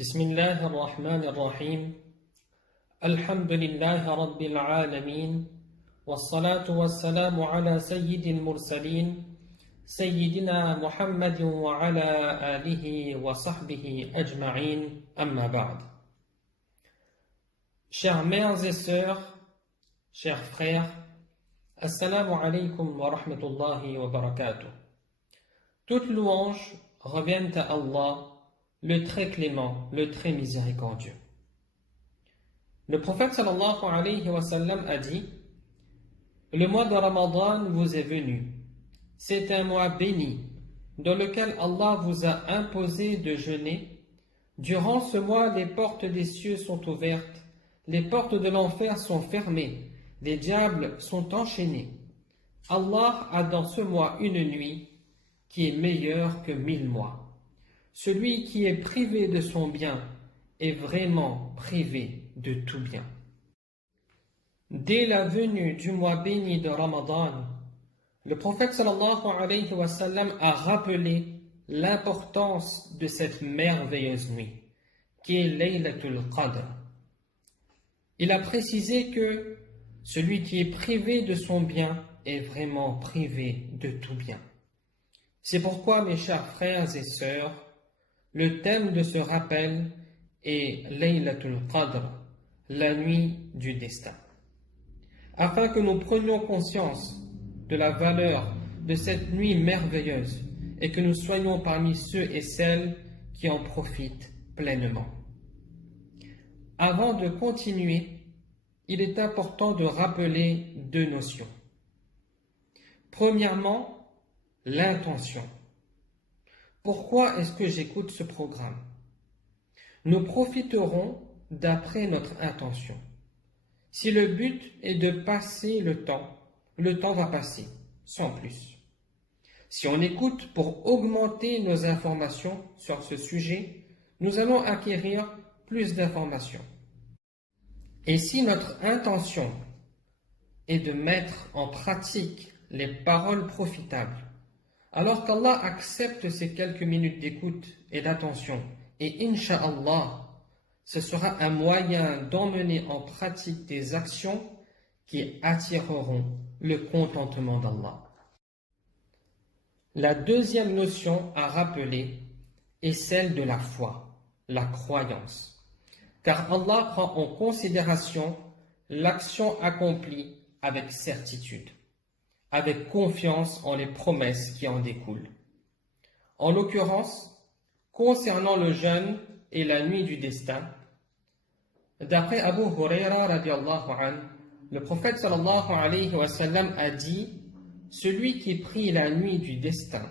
بسم الله الرحمن الرحيم الحمد لله رب العالمين والصلاة والسلام على سيد المرسلين سيدنا محمد وعلى آله وصحبه أجمعين أما بعد. Chères mères et sœurs, chers frères, Assalamu alaikum wa rahmatullahi wa barakatuh. Toutes louanges reviennent à Allah, le très clément, le très miséricordieux. Le prophète sallallahu alayhi wa sallam a dit: le mois de Ramadan vous est venu. C'est un mois béni dans lequel Allah vous a imposé de jeûner. Durant ce mois, les portes des cieux sont ouvertes, les portes de l'enfer sont fermées, les diables sont enchaînés. Allah a dans ce mois une nuit qui est meilleure que 1000 mois. Celui qui est privé de son bien est vraiment privé de tout bien. Dès la venue du mois béni de Ramadan, le prophète sallallahu alayhi wa sallam a rappelé l'importance de cette merveilleuse nuit, qui est Laylatul Qadr. Il a précisé que celui qui est privé de son bien est vraiment privé de tout bien. C'est pourquoi, mes chers frères et sœurs, le thème de ce rappel est Laylatul Qadr, la nuit du destin. Afin que nous prenions conscience de la valeur de cette nuit merveilleuse et que nous soyons parmi ceux et celles qui en profitent pleinement. Avant de continuer, il est important de rappeler deux notions. Premièrement, l'intention. Pourquoi est-ce que j'écoute ce programme? Nous profiterons d'après notre intention. Si le but est de passer le temps va passer, sans plus. Si on écoute pour augmenter nos informations sur ce sujet, nous allons acquérir plus d'informations. Et si notre intention est de mettre en pratique les paroles profitables, alors qu'Allah accepte ces quelques minutes d'écoute et d'attention, et Inch'Allah, ce sera un moyen d'emmener en pratique des actions qui attireront le contentement d'Allah. La deuxième notion à rappeler est celle de la foi, la croyance. Car Allah prend en considération l'action accomplie avec certitude, avec confiance en les promesses qui en découlent. En l'occurrence, concernant le jeûne et la nuit du destin, d'après Abu Huraira radiallahu anhu, le prophète sallallahu alayhi wa sallam a dit: celui qui prie la nuit du destin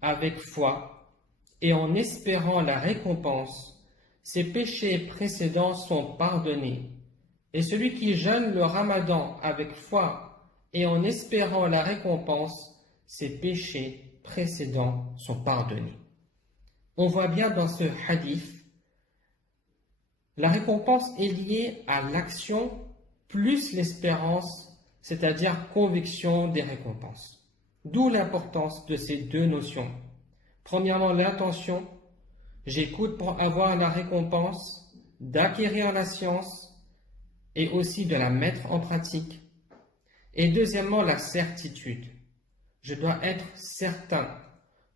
avec foi et en espérant la récompense, ses péchés précédents sont pardonnés. Et celui qui jeûne le ramadan avec foi et en espérant la récompense, ses péchés précédents sont pardonnés. On voit bien dans ce hadith, la récompense est liée à l'action plus l'espérance, c'est-à-dire conviction des récompenses. D'où l'importance de ces deux notions. Premièrement, l'intention, j'écoute pour avoir la récompense, d'acquérir la science et aussi de la mettre en pratique. Et deuxièmement, la certitude. Je dois être certain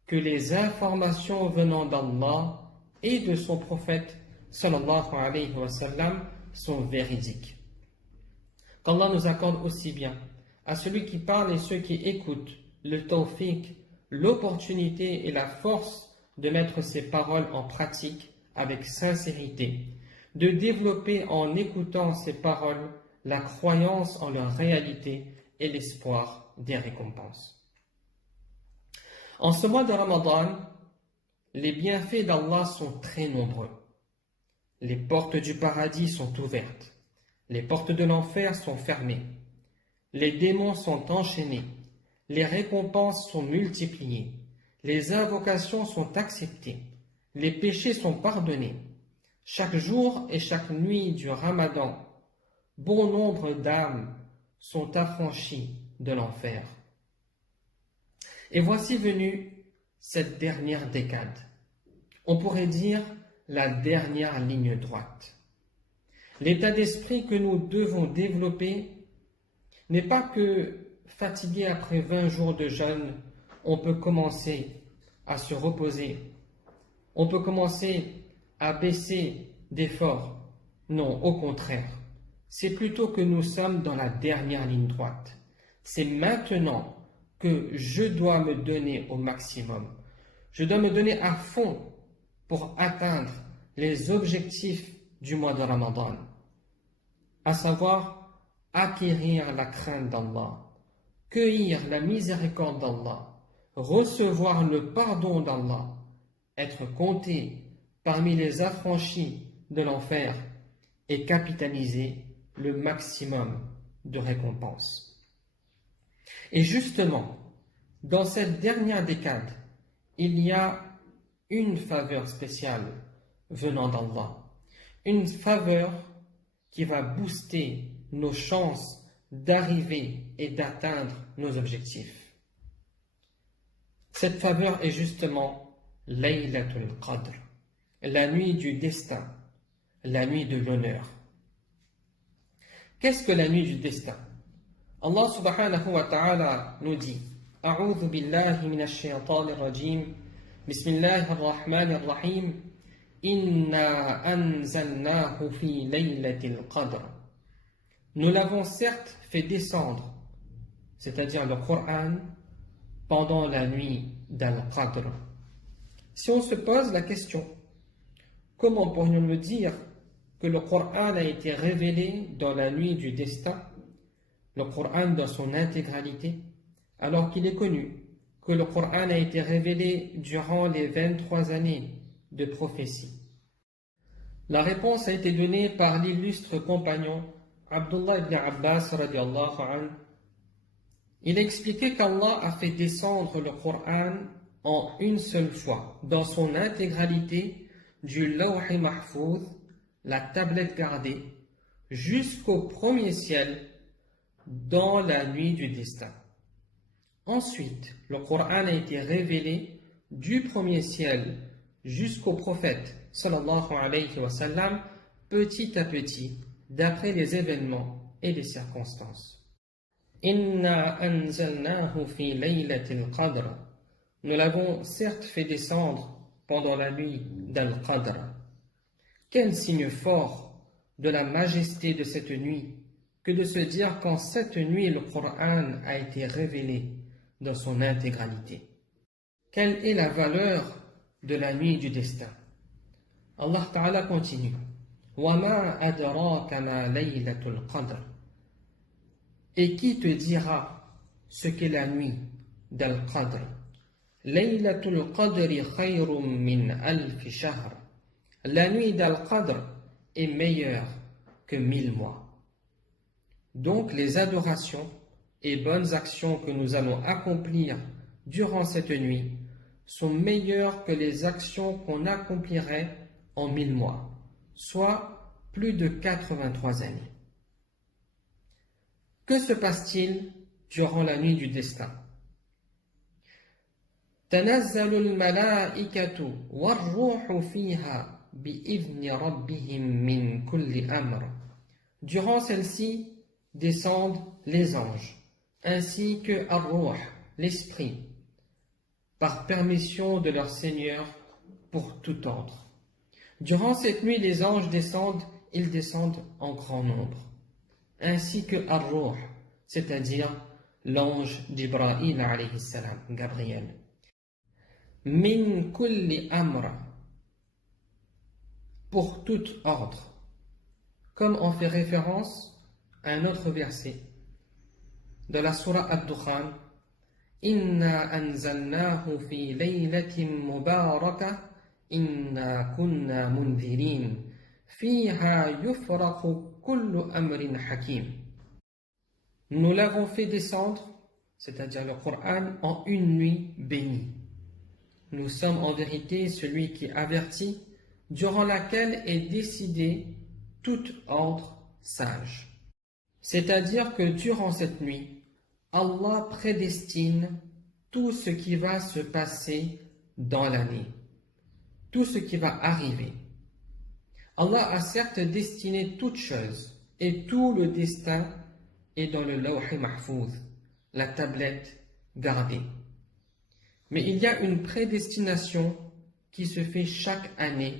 que les informations venant d'Allah et de son prophète sallallahu alayhi wa sallam sont véridiques. Qu'Allah nous accorde aussi bien à celui qui parle et ceux qui écoutent le tawfiq, l'opportunité et la force de mettre ces paroles en pratique avec sincérité, de développer en écoutant ces paroles la croyance en leur réalité et l'espoir des récompenses. En ce mois de Ramadan, les bienfaits d'Allah sont très nombreux. Les portes du paradis sont ouvertes, les portes de l'enfer sont fermées, les démons sont enchaînés, les récompenses sont multipliées, les invocations sont acceptées, les péchés sont pardonnés. Chaque jour et chaque nuit du Ramadan, bon nombre d'âmes sont affranchies de l'enfer. Et voici venue cette dernière décade. On pourrait dire la dernière ligne droite. L'état d'esprit que nous devons développer n'est pas que, fatigué après 20 jours de jeûne, on peut commencer à se reposer, on peut commencer à baisser d'efforts. Non, au contraire, c'est plutôt que nous sommes dans la dernière ligne droite. C'est maintenant que je dois me donner au maximum. Je dois me donner à fond pour atteindre les objectifs du mois de Ramadan, à savoir acquérir la crainte d'Allah, cueillir la miséricorde d'Allah, recevoir le pardon d'Allah, être compté parmi les affranchis de l'enfer et capitaliser le maximum de récompenses. Et justement, dans cette dernière décade, il y a une faveur spéciale venant d'Allah, une faveur qui va booster nos chances d'arriver et d'atteindre nos objectifs. Cette faveur est justement Laylatul Qadr, la nuit du destin, la nuit de l'honneur. Qu'est-ce que la nuit du destin? Allah subhanahu wa ta'ala nous dit A'udhu billahi minash shaytanir rajim Bismillahir rahmanir rahim Inna anzalnahu fi laylatil qadr. Nous l'avons certes fait descendre, c'est-à-dire le Coran, pendant la nuit d'Al-Qadr. Si on se pose la question, comment pourrions-nous dire que le Coran a été révélé dans la nuit du destin, le Coran dans son intégralité, alors qu'il est connu que le Coran a été révélé durant les 23 années de prophétie? La réponse a été donnée par l'illustre compagnon Abdullah ibn Abbas radiallahu anhu. Il expliquait qu'Allah a fait descendre le Coran en une seule fois, dans son intégralité, du Lawh Mahfouz, la tablette gardée, jusqu'au premier ciel, dans la nuit du destin. Ensuite, le Coran a été révélé du premier ciel jusqu'au prophète sallallahu alayhi wa sallam, petit à petit, d'après les événements et les circonstances. Inna anzalnahu fi laylatil qadr. Nous l'avons certes fait descendre pendant la nuit d'Al-Qadr. Quel signe fort de la majesté de cette nuit que de se dire qu'en cette nuit le Coran a été révélé dans son intégralité. Quelle est la valeur de la nuit du destin? Allah Ta'ala continue. وَمَا أَدْرَاكَ مَا لَيْلَةُ الْقَدْرِ. Et qui te dira ce qu'est la nuit d'Al-Qadr? Laylatul Qadri khayrun min alf shahr. La nuit d'Al-Qadr est meilleure que 1000 mois. Donc les adorations et bonnes actions que nous allons accomplir durant cette nuit sont meilleures que les actions qu'on accomplirait en 1000 mois, soit plus de 83 années. Que se passe-t-il durant la nuit du destin? تنزل الملائكة والروح فيها بإذن ربهم من كل أمر. Durant celle-ci descendent les anges, ainsi que Ar-Ruh, l'esprit, par permission de leur Seigneur pour tout ordre. Durant cette nuit, les anges descendent, ils descendent en grand nombre, ainsi que Ar-Ruh, c'est-à-dire l'ange d'Ibrahim alayhi salam, Gabriel. Min kulli amr, pour tout ordre, comme on fait référence à un autre verset de la surah Ad-Dukhan. Inna anzalnahu fi laylatin mubarakah inna kunna mundhirin fiha yufraqu kullu amrin hakim. Nous l'avons fait descendre, c'est-à-dire le Coran, en une nuit bénie. Nous sommes en vérité celui qui avertit, durant laquelle est décidé tout ordre sage. C'est-à-dire que durant cette nuit, Allah prédestine tout ce qui va se passer dans l'année, tout ce qui va arriver. Allah a certes destiné toutes choses et tout le destin est dans le Lawh Mahfouz, la tablette gardée. Mais il y a une prédestination qui se fait chaque année,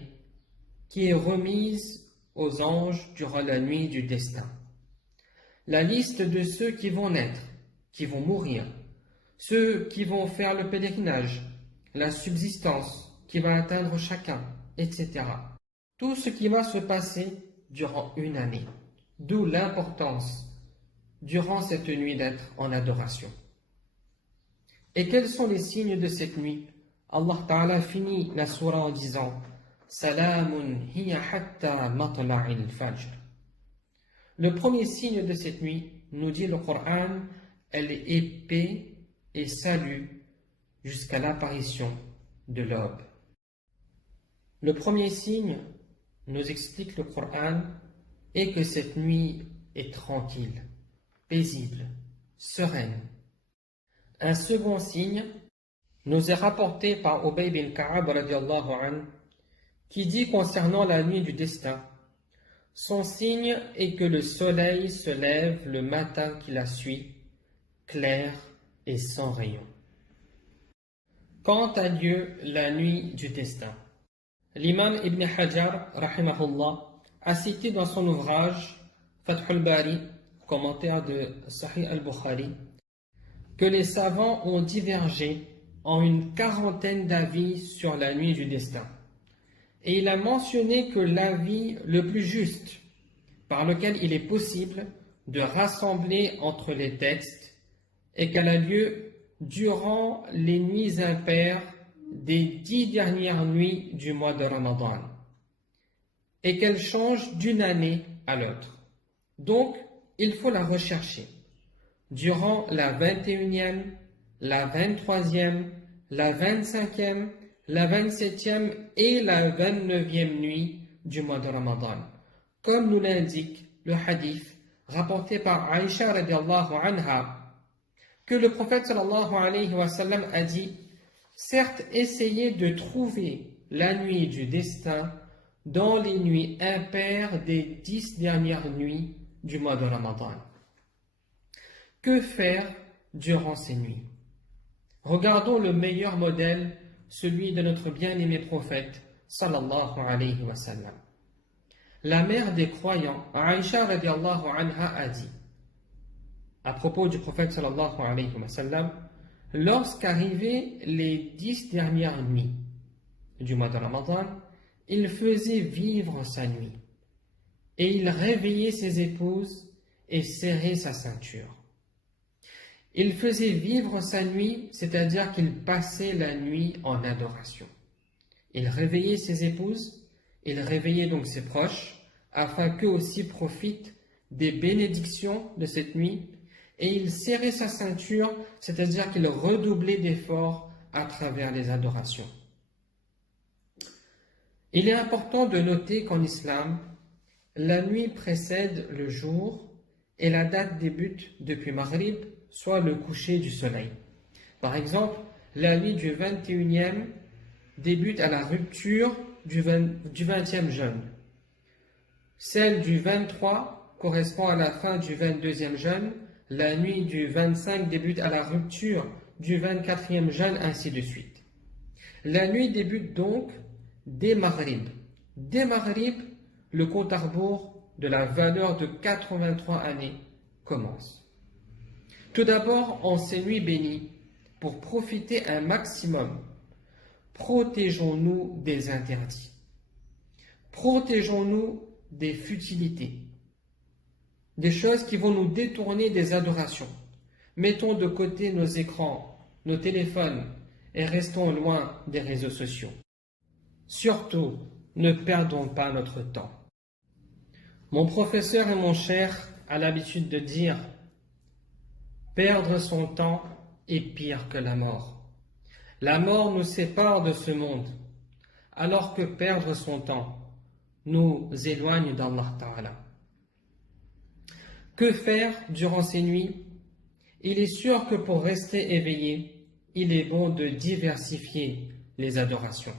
qui est remise aux anges durant la nuit du destin. La liste de ceux qui vont naître, qui vont mourir, ceux qui vont faire le pèlerinage, la subsistance qui va atteindre chacun, etc. Tout ce qui va se passer durant une année. D'où l'importance, durant cette nuit, d'être en adoration. Et quels sont les signes de cette nuit? Allah Ta'ala finit la sourate en disant Salamun hiya hatta matla'il fajr. Le premier signe de cette nuit, nous dit le Coran, elle est paix et salut jusqu'à l'apparition de l'aube. Le premier signe, nous explique le Coran, est que cette nuit est tranquille, paisible, sereine. Un second signe nous est rapporté par Ubay bin Ka'ab radiallahu anhu, qui dit concernant la nuit du destin: son signe est que le soleil se lève le matin qui la suit, clair et sans rayon. Quant à Dieu, la nuit du destin. L'imam Ibn Hajar, rahimahullah, a cité dans son ouvrage Fathul Bari, commentaire de Sahih al-Bukhari, que les savants ont divergé en une quarantaine d'avis sur la nuit du destin. Et il a mentionné que l'avis le plus juste, par lequel il est possible de rassembler entre les textes, est qu'elle a lieu durant les nuits impaires des 10 dernières nuits du mois de Ramadan, et qu'elle change d'une année à l'autre. Donc, il faut la rechercher durant la 21e, la 23e, la 25e, la 27e et la 29e nuit du mois de Ramadan, comme nous l'indique le hadith rapporté par Aïcha radiallahu anha, que le prophète sallallahu alayhi wa sallam a dit: certes, essayez de trouver la nuit du destin dans les nuits impaires des 10 dernières nuits du mois de Ramadan. Que faire durant ces nuits? Regardons le meilleur modèle, celui de notre bien-aimé prophète sallallahu alayhi wa sallam. La mère des croyants, Aïcha radiallahu anha, a dit à propos du prophète sallallahu alayhi wa sallam: lorsqu'arrivaient les 10 dernières nuits du mois de Ramadan, il faisait vivre sa nuit et il réveillait ses épouses et serrait sa ceinture. Il faisait vivre sa nuit, c'est-à-dire qu'il passait la nuit en adoration. Il réveillait ses épouses, il réveillait donc ses proches, afin qu'eux aussi profitent des bénédictions de cette nuit, et il serrait sa ceinture, c'est-à-dire qu'il redoublait d'efforts à travers les adorations. Il est important de noter qu'en islam, la nuit précède le jour et la date débute depuis Maghrib, soit le coucher du soleil. Par exemple, la nuit du 21e débute à la rupture du 20e jeûne. Celle du 23 correspond à la fin du 22e jeûne. La nuit du 25 débute à la rupture du 24e jeûne, ainsi de suite. La nuit débute donc dès Maghrib. Dès Maghrib, le compte à rebours de la valeur de 83 années commence. Tout d'abord, en ces nuits bénies, pour profiter un maximum, protégeons-nous des interdits. Protégeons-nous des futilités, des choses qui vont nous détourner des adorations. Mettons de côté nos écrans, nos téléphones et restons loin des réseaux sociaux. Surtout, ne perdons pas notre temps. Mon professeur et mon cher a l'habitude de dire: perdre son temps est pire que la mort. La mort nous sépare de ce monde, alors que perdre son temps nous éloigne d'Allah Ta'ala. Que faire durant ces nuits? Il est sûr que pour rester éveillé, il est bon de diversifier les adorations.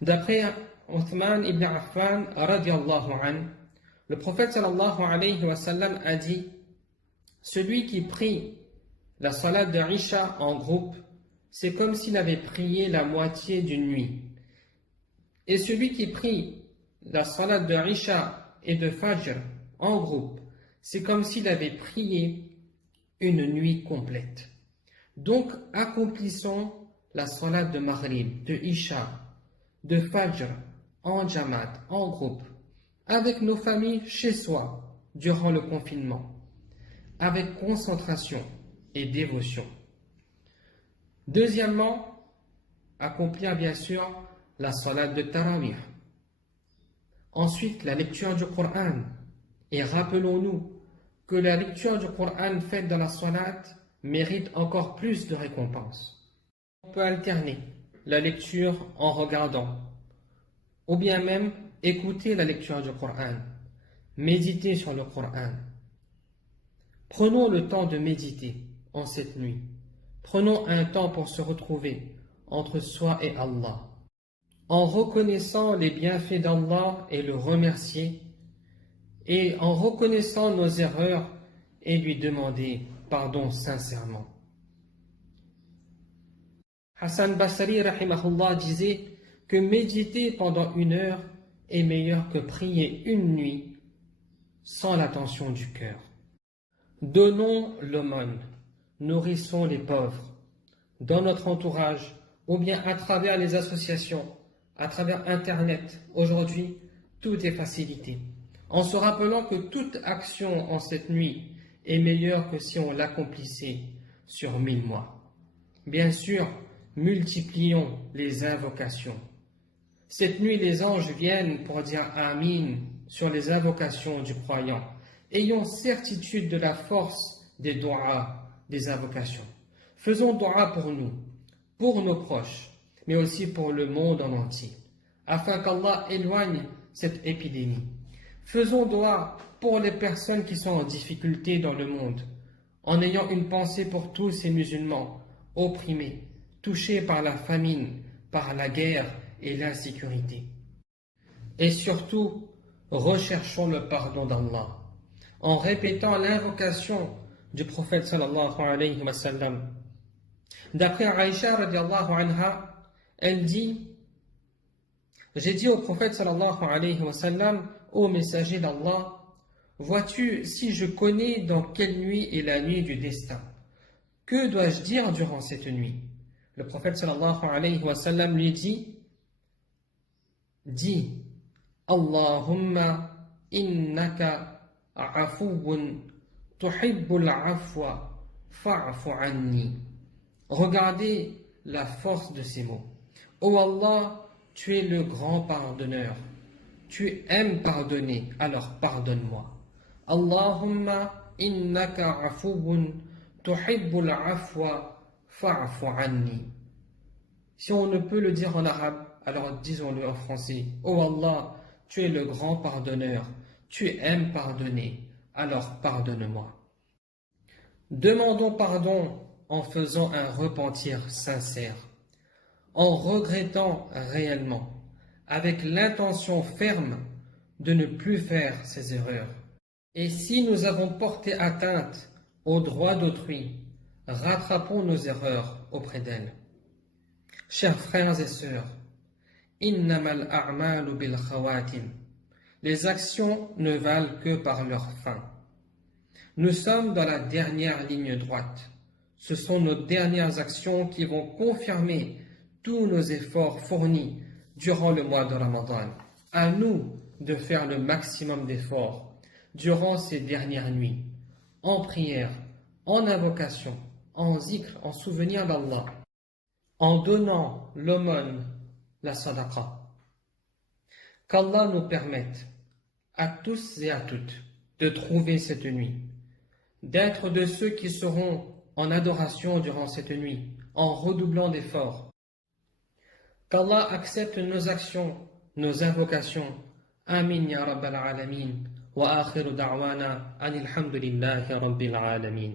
D'après Uthman ibn Affan radiallahu anhu, le prophète sallallahu alayhi wa sallam a dit: celui qui prie la salat de Isha en groupe, c'est comme s'il avait prié la moitié d'une nuit. Et celui qui prie la salat de Isha et de Fajr en groupe, c'est comme s'il avait prié une nuit complète. Donc, accomplissons la salat de Maghrib, de Isha, de Fajr, en Jamaat, en groupe, avec nos familles chez soi, durant le confinement, avec concentration et dévotion. Deuxièmement, accomplir bien sûr la salat de Tarawih. Ensuite, la lecture du Coran. Et rappelons-nous que la lecture du Coran faite dans la salat mérite encore plus de récompense. On peut alterner la lecture en regardant, ou bien même écouter la lecture du Coran, méditer sur le Coran. Prenons le temps de méditer en cette nuit. Prenons un temps pour se retrouver entre soi et Allah, en reconnaissant les bienfaits d'Allah et le remercier, et en reconnaissant nos erreurs et lui demander pardon sincèrement. Hassan Basri rahimahullah disait que méditer pendant 1 heure est meilleur que prier une nuit sans l'attention du cœur. Donnons l'aumône, nourrissons les pauvres dans notre entourage ou bien à travers les associations, à travers Internet. Aujourd'hui, tout est facilité. En se rappelant que toute action en cette nuit est meilleure que si on l'accomplissait sur 1000 mois. Bien sûr, multiplions les invocations. Cette nuit, les anges viennent pour dire Amin sur les invocations du croyant. Ayons certitude de la force des doigts, des invocations. Faisons doigt pour nous, pour nos proches, mais aussi pour le monde en entier, afin qu'Allah éloigne cette épidémie. Faisons doigt pour les personnes qui sont en difficulté dans le monde, en ayant une pensée pour tous ces musulmans opprimés, touchés par la famine, par la guerre et l'insécurité. Et surtout, recherchons le pardon d'Allah, en répétant l'invocation du prophète sallallahu alayhi wa sallam. D'après Aïcha radiallahu anha, elle dit: j'ai dit au prophète sallallahu alayhi wa sallam, ô messager d'Allah, vois-tu si je connais dans quelle nuit est la nuit du destin? Que dois-je dire durant cette nuit? Le prophète sallallahu alayhi wa sallam lui dit: dis, Allahumma innaka afuwun tuhibbul afwa fa'fu anni. Regardez la force de ces mots. Ô Allah, tu es le grand pardonneur. Tu aimes pardonner, alors pardonne-moi. Allahumma innaka afuwun tuhibbul afwa fa'fu anni. Si on ne peut le dire en arabe, alors disons-le en français. Ô Allah, tu es le grand pardonneur. Tu aimes pardonner, alors pardonne-moi. Demandons pardon en faisant un repentir sincère, en regrettant réellement, avec l'intention ferme de ne plus faire ces erreurs. Et si nous avons porté atteinte aux droits d'autrui, rattrapons nos erreurs auprès d'elles. Chers frères et sœurs, innamal a'malu bil khawatim. Les actions ne valent que par leur fin. Nous sommes dans la dernière ligne droite. Ce sont nos dernières actions qui vont confirmer tous nos efforts fournis durant le mois de Ramadan. À nous de faire le maximum d'efforts durant ces dernières nuits, en prière, en invocation, en zikr, en souvenir d'Allah, en donnant l'aumône, la sadaqa. Qu'Allah nous permette à tous et à toutes de trouver cette nuit, d'être de ceux qui seront en adoration durant cette nuit, en redoublant d'efforts. Qu'Allah accepte nos actions, nos invocations. Amin ya Rabbal Alamin. Wa akhiru da'wana anil hamdulillahi Rabbil Alamin.